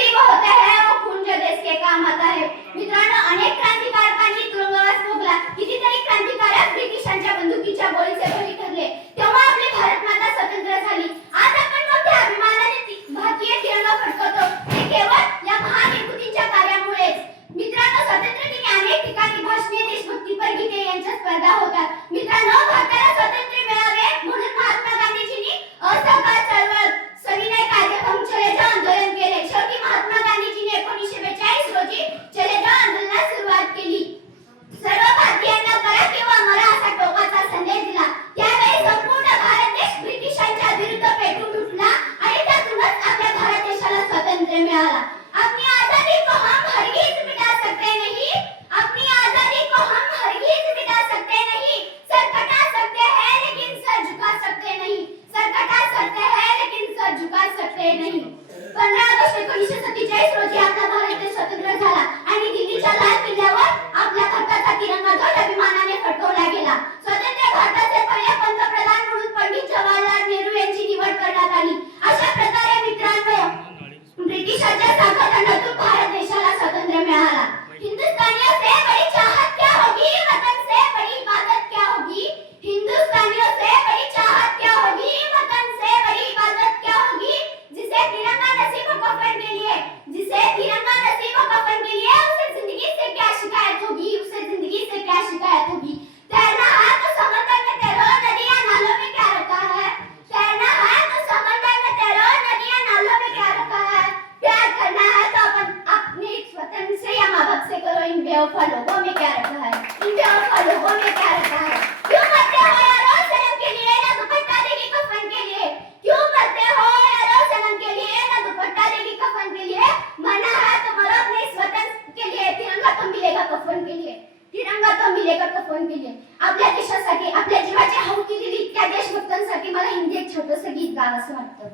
नसीब होते हैं वो खून जो देश के काम आता है। मित्रांनो, अनेक क्रांतिकारकांनी तुरुंगवास भोगला, कितीतरी क्रांतिकारक ब्रिटिशांच्या बंदुकीच्या गोळीचे बळी ठरले, तेव्हा आपली भारत माता स्वतंत्र झाली। आज आपण मोठ्या अभिमानाने भारतीय तिरंगा फडकवतो, हे केवळ या महान विभूतींच्या कार्यामुळेच। मित्रांनो, स्वातंत्र्यादिनी अनेक ठिकाणी भाषणे, देशभक्तीपर गीते यांच्या स्पर्धा होतात। मित्रांनो, भारताला स्वातंत्र्य मिळावे म्हणून महात्मा गांधीजींनी असहकार चळवळ, सविनय कायदेभंग, चले जाव आंदोलन केले। शेवटी महात्मा गांधीजींनी 1942 रोजी चले जाव आंदोलनास सुरुवात केली। सर्व भारतीयांना करा किंवा मरा असा टोकाचा संदेश दिला। त्यावेळी संपूर्ण भारत देश ब्रिटिशांच्या विरुद्ध पेटून उठला आणि त्यातूनच आपल्या भारत देशाला स्वातंत्र्य मिळाला। अपनी आजादी को हम हरगिज मिटा सकते नहीं, अपनी आजादी को हम हरगिज मिटा सकते नहीं, सर कटा सकते हैं लेकिन सर झुका सकते नहीं, सर कटा सकते हैं लेकिन सर झुका सकते नहीं। 15 ऑगस्ट 1947 रोजी आपला भारत देश स्वतंत्र झाला आणि दिल्लीच्या लाल किल्ल्यावर आपल्या भारताचा तिरंगा ध्वज अभिमानाने फडकवला गेला। स्वतंत्र भारताचे पहिले पंतप्रधान म्हणून पंडित जवाहरलाल नेहरू यांची निवड करण्यात आली। अशा प्रकारे मित्रांनो, ब्रिटिशांच्या ताकदीतून भारत देशाला स्वातंत्र्य मिळाला। हिंदुस्तानियों से बड़ी चाहत क्या होगी, वतन से बड़ी इबादत क्या होगी, हिंदुस्तानियों से बड़ी चाहत क्या होगी, वतन से बड़ी इबादत क्या होगी। जिसे तिरंगा नसीब हो कफन के लिए, जिसे तिरंगा नसीब हो कफन के लिए, उसे जिंदगी से क्या शिकायत होगी, उसे जिंदगी से क्या शिकायत होगी। तैरना है तो समंदर में तैरो, नदियां नालों में क्या रखा है, तैरना है तो समंदर में तैरो, नदियां नालों में क्या रखा है। प्यार करना है तो अपने वतन से या माँ बाप से करो, इन बेवफा लोगों में क्या रखा है, इन बेवफा लोगों में क्या रखा है। क्यों मरते हो यारो सनम के लिए, ना दुपट्टा देगी कफन के लिए, क्यों मरते हो यारो सनम के लिए, ना दुपट्टा देगी कफन के लिए। मरना है तो मरो अपने इस वतन के लिए, तिरंगा तो मिलेगा कफन के लिए, तिरंगा तो मिलेगा कफन के लिए। आपल्या देशासाठी आपल्या जीवाची आहुती दिली त्या देशभक्तांसाठी मला हिंदी एक छोटंसं गीत गावंसं वाटतं।